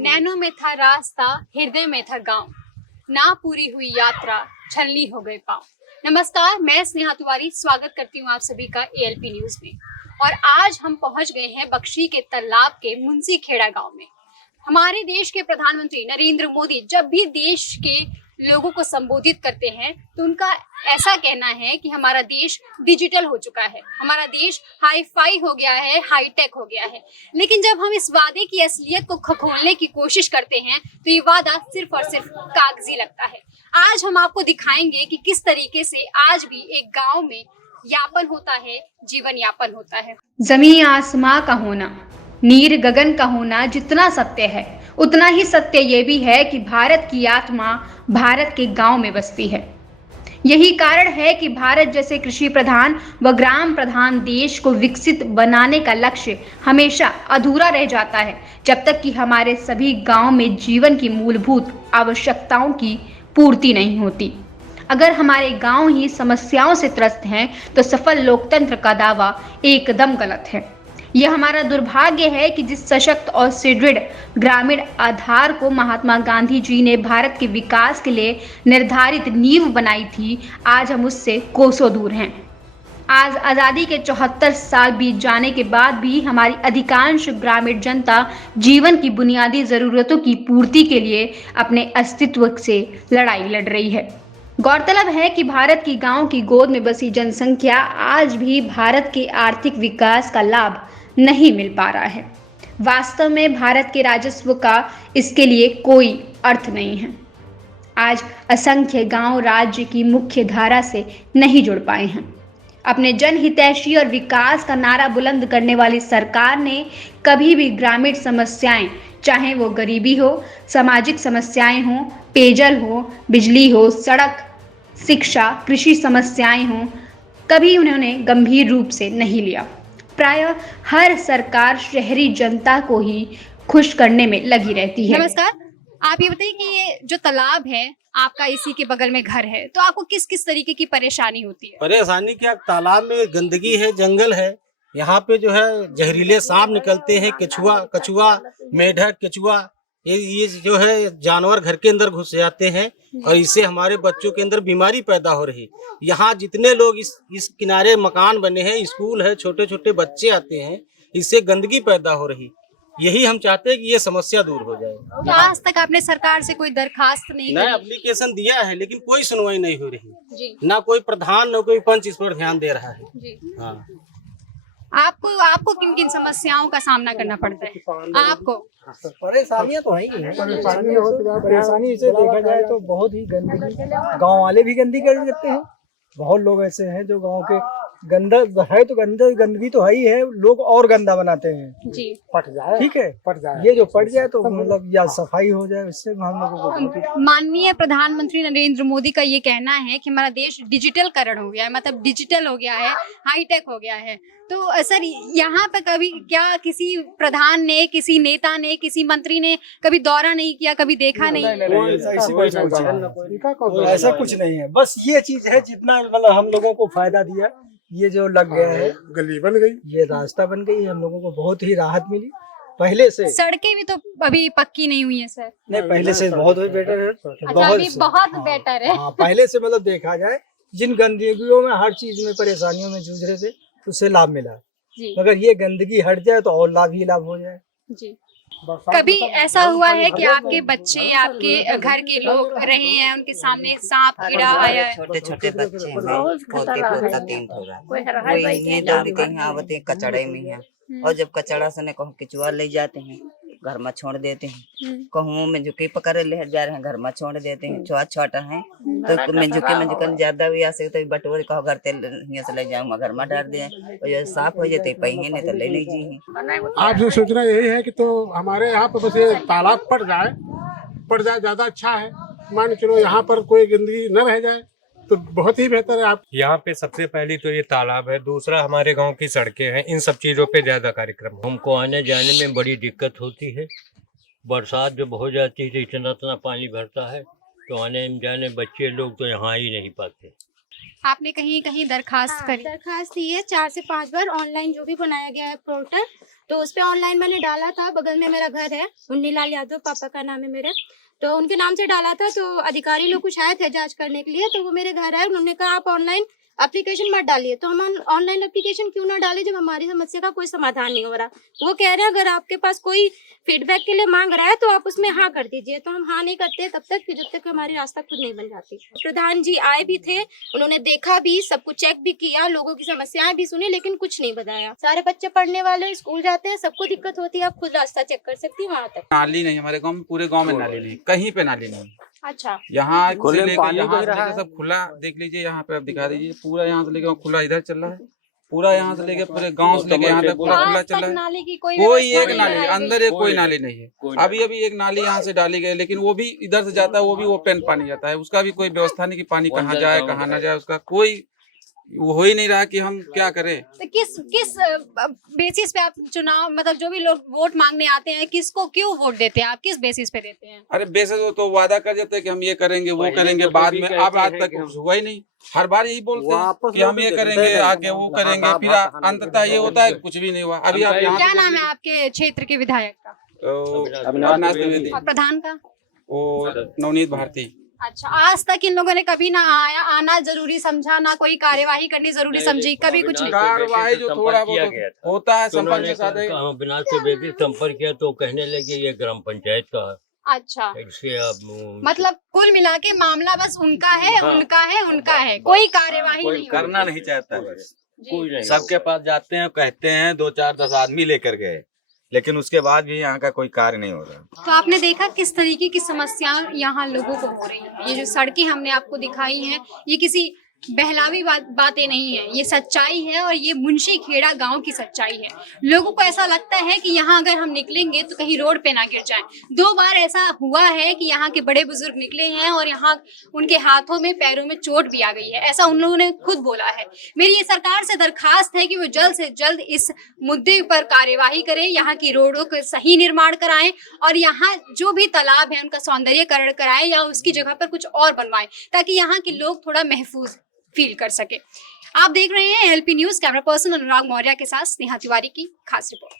नैनों में था रास्ता, हृदय में था गांव, ना पूरी हुई यात्रा, छलनी हो गए पाँव। नमस्कार, मैं स्नेहा तिवारी स्वागत करती हूँ आप सभी का एएलपी न्यूज में। और आज हम पहुंच गए हैं बख्शी के तालाब के मुंसी खेड़ा गांव में। हमारे देश के प्रधानमंत्री नरेंद्र मोदी जब भी देश के लोगों को संबोधित करते हैं तो उनका ऐसा कहना है कि हमारा देश डिजिटल हो चुका है, हमारा देश हाई फाई हो गया है, हाईटेक हो गया है। लेकिन जब हम इस वादे की असलियत को खखोलने की कोशिश करते हैं तो ये वादा सिर्फ और सिर्फ कागजी लगता है। आज हम आपको दिखाएंगे कि किस तरीके से आज भी एक गांव में यापन होता है, जीवन यापन होता है। जमीन आसमां का होना, नीर गगन का होना जितना सत्य है, उतना ही सत्य ये भी है कि भारत की आत्मा भारत के गांव में बसती है। यही कारण है कि भारत जैसे कृषि प्रधान व ग्राम प्रधान देश को विकसित बनाने का लक्ष्य हमेशा अधूरा रह जाता है जब तक कि हमारे सभी गांव में जीवन की मूलभूत आवश्यकताओं की पूर्ति नहीं होती। अगर हमारे गांव ही समस्याओं से त्रस्त हैं तो सफल लोकतंत्र का दावा एकदम गलत है। यह हमारा दुर्भाग्य है कि जिस सशक्त और सुदृढ़ ग्रामीण आधार को महात्मा गांधी जी ने भारत के विकास के लिए निर्धारित नींव बनाई थी, आज हम उससे कोसों दूर हैं। आज आज़ादी के 74 साल बीत जाने के बाद भी हमारी अधिकांश ग्रामीण जनता जीवन की बुनियादी ज़रूरतों की पूर्ति के लिए अपने अस्तित्व से लड़ाई लड़ रही है। गौरतलब है कि भारत की गांव की गोद में बसी जनसंख्या आज भी भारत के आर्थिक विकास का लाभ नहीं मिल पा रहा है। वास्तव में भारत के राजस्व का इसके लिए कोई अर्थ नहीं है। आज असंख्य गांव राज्य की मुख्य धारा से नहीं जुड़ पाए हैं। अपने जनहितैषी और विकास का नारा बुलंद करने वाली सरकार ने कभी भी ग्रामीण समस्याएं, चाहे वो गरीबी हो, सामाजिक समस्याएं हो, पेयजल हो, बिजली हो, सड़क, शिक्षा, कृषि समस्याएं हों, कभी उन्होंने गंभीर रूप से नहीं लिया। प्रायः हर सरकार शहरी जनता को ही खुश करने में लगी रहती है। नमस्कार, आप ये बताइए कि ये जो तालाब है आपका, इसी के बगल में घर है, तो आपको किस किस तरीके की परेशानी होती है? परेशानी क्या, तालाब में गंदगी है, जंगल है, यहाँ पे जो है जहरीले सांप निकलते हैं, कछुआ, मेढक, केचुआ, ये जो है जानवर घर के अंदर घुस जाते हैं और इससे हमारे बच्चों के अंदर बीमारी पैदा हो रही। यहाँ जितने लोग इस किनारे मकान बने हैं, स्कूल है, छोटे छोटे बच्चे आते हैं, इससे गंदगी पैदा हो रही। यही हम चाहते हैं कि ये समस्या दूर हो जाए। तो आज तक आपने सरकार से कोई दरखास्त नहीं नया करी? एप्लीकेशन दिया है लेकिन कोई सुनवाई नहीं हो रही जी। ना कोई प्रधान न कोई पंच इस पर ध्यान दे रहा है। जी। हाँ। आपको किन किन समस्याओं का सामना करना पड़ता है? आपको परेशानियां तो है ही है। परेशानी से देखा जाए तो बहुत ही गंदगी, गांव वाले भी गंदगी कर देते हैं। बहुत लोग ऐसे हैं जो गांव के गंदा है तो गंदगी तो है ही है, लोग और गंदा बनाते हैं। जी। पट जाए, ठीक है, पट जाए, ये जो पट जाए तो मतलब या सफाई हो जाए, इससे हम लोगों को। माननीय प्रधानमंत्री नरेंद्र मोदी का ये कहना है कि हमारा देश डिजिटलकरण हो गया है, मतलब डिजिटल हो गया है, हाईटेक हो गया है। तो सर, यहाँ पे कभी क्या किसी प्रधान ने, किसी नेता ने, किसी मंत्री ने कभी दौरा नहीं किया, कभी देखा नहीं? ऐसा कुछ नहीं है। बस ये चीज है जितना मतलब हम लोगों को फायदा दिया, ये जो लग गया है, गली बन गई, ये रास्ता बन गई, हम लोगों को बहुत ही राहत मिली। पहले से सड़कें भी तो अभी पक्की नहीं हुई है सर। नहीं, पहले से बहुत बेटर है। बहुत बेटर है। हाँ, पहले से मतलब देखा जाए, जिन गंदगियों में हर चीज में परेशानियों में जूझ रहे थे उससे लाभ मिला जी। मगर ये गंदगी हट जाए तो और लाभ ही लाभ हो जाए जी। कभी ऐसा हुआ है कि आपके बच्चे, आपके घर के लोग रहे हैं, उनके सामने सांप कीड़ा आया है? छोटे छोटे बच्चे हैं, पोते पोता 3 कोई दौड़ के यहाँ आवते हैं, कचड़े में है। और जब कचड़ा से कहूँ किचुआ ले जाते हैं, घर में छोड़ देते हैं। कहूँ में झुके पकड़ ले जा रहे हैं, घर में छोड़ देते हैं। छोटा है तो मैं झुके ज्यादा भी आ सकते तो बटोरे कहो घर तेल यहाँ से ले जाऊंगा, घर में डाल दे, और साफ हो जाते पहिए नहीं तो ले लीजिए। आप जो सोचना यही है कि तो हमारे यहाँ पे बस ये तालाब पड़ जाए ज्यादा अच्छा है। मान चलो यहाँ पर कोई गंदगी न रह जाए तो बहुत ही बेहतर है। आप यहाँ पे सबसे पहली तो ये तालाब है, दूसरा हमारे गांव की सड़कें हैं, इन सब चीजों पे ज्यादा कार्यक्रम है। हमको आने जाने में बड़ी दिक्कत होती है। बरसात जब हो जाती है तो इतना पानी भरता है तो आने जाने बच्चे लोग तो यहाँ ही नहीं पाते। आपने कहीं कहीं दरखास्त करी? दरखास्त दी है 4 से 5 बार। ऑनलाइन जो भी बनाया गया है पोर्टल, तो उस पे ऑनलाइन मैंने डाला था। बगल में मेरा घर है, मुन्नीलाल यादव पापा का नाम है मेरे, तो उनके नाम से डाला था। तो अधिकारी लोग कुछ आए थे जांच करने के लिए, तो वो मेरे घर आए, उन्होंने कहा आप ऑनलाइन एप्लीकेशन मत डालिए। तो हम ऑनलाइन एप्लीकेशन क्यों ना डालें जब हमारी समस्या का कोई समाधान नहीं हो रहा। वो कह रहे हैं अगर आपके पास कोई फीडबैक के लिए मांग रहा है तो आप उसमें हाँ कर दीजिए। तो हम हाँ नहीं करते तब तक कि जब तक हमारी रास्ता खुद नहीं बन जाती। प्रधान जी आए भी थे, उन्होंने देखा भी, सब कुछ चेक भी किया, लोगों की समस्याएं भी सुनी, लेकिन कुछ नहीं बताया। सारे बच्चे पढ़ने वाले स्कूल जाते हैं, सबको दिक्कत होती है। आप खुद रास्ता चेक कर सकती है वहाँ तक। नाली नहीं हमारे गांव में, पूरे गांव में नाली नहीं, कहीं पे नाली नहीं। अच्छा, यहाँ से लेकर यहाँ से लेकर सब खुला, देख लीजिए यहाँ पे आप दिखा दीजिए, पूरा यहाँ से लेकर खुला इधर चल रहा है, पूरा यहाँ से लेके पूरे गांव से लेके यहाँ तक पूरा खुला चल रहा है। नाली की कोई कोई व्यवस्था एक नहीं नाली बनाई अंदर गई। एक कोई नाली नहीं है। अभी अभी एक नाली यहाँ से डाली गई, लेकिन वो भी इधर से जाता है, वो भी ओपन पानी जाता है, उसका भी कोई व्यवस्था नहीं कि पानी कहाँ जाए कहाँ ना जाए, उसका कोई वो हो ही नहीं रहा कि हम क्या करें। तो किस बेसिस पे आप चुनाव, मतलब जो भी लोग वोट मांगने आते हैं, किसको क्यों वोट देते हैं आप, किस बेसिस पे देते हैं? अरे बेसिस वो तो वादा कर देते हैं कि हम ये करेंगे वो करेंगे, बाद में अब आज तक हुआ ही नहीं। हर बार यही बोलते हैं कि हम ये करेंगे, आगे वो करेंगे, फिर अंततः ये होता है कुछ भी नहीं हुआ। अभी आप यहाँ क्या नाम है आपके क्षेत्र के विधायक का अविनाश द्विवेदी और प्रधान का? और नवनीत भारती। अच्छा, आज तक इन लोगों ने कभी ना आना जरूरी समझा, ना कोई कार्यवाही करनी जरूरी समझी, कभी कुछ नहीं? कार्रवाई जो थोड़ा बहुत होता है संपर्क के साथ अविनाश द्विवेदी संपर्क किया तो कहने लगे ये ग्राम पंचायत का है। अच्छा, इससे अब मतलब कुल मिला के मामला बस उनका है, उनका है, उनका है, कोई कार्यवाही नहीं करना होती। नहीं चाहता है। जी। सबके पास जाते हैं, कहते हैं 2 4 10 आदमी लेकर गए, लेकिन उसके बाद भी यहाँ का कोई कार्य नहीं हो रहा। तो आपने देखा किस तरीके की समस्याएं यहाँ लोगों को हो रही है। ये जो सड़कें हमने आपको दिखाई हैं, ये किसी बहलावी बातें नहीं है, ये सच्चाई है और ये मुंशी खेड़ा गांव की सच्चाई है। लोगों को ऐसा लगता है कि यहाँ अगर हम निकलेंगे तो कहीं रोड पे ना गिर जाएं। 2 बार ऐसा हुआ है कि यहाँ के बड़े बुजुर्ग निकले हैं और यहाँ उनके हाथों में पैरों में चोट भी आ गई है, ऐसा उन लोगों ने खुद बोला है। मेरी ये सरकार से दरखास्त है कि वो जल्द से जल्द इस मुद्दे पर कार्यवाही करें, यहाँ की रोडों का सही निर्माण कराएं और यहाँ जो भी तालाब है उनका सौंदर्यीकरण कराएं या उसकी जगह पर कुछ और बनवाएं, ताकि यहाँ के लोग थोड़ा महफूज फील कर सके। आप देख रहे हैं एलपी न्यूज, कैमरा पर्सन अनुराग मौर्य के साथ स्नेहा तिवारी की खास रिपोर्ट।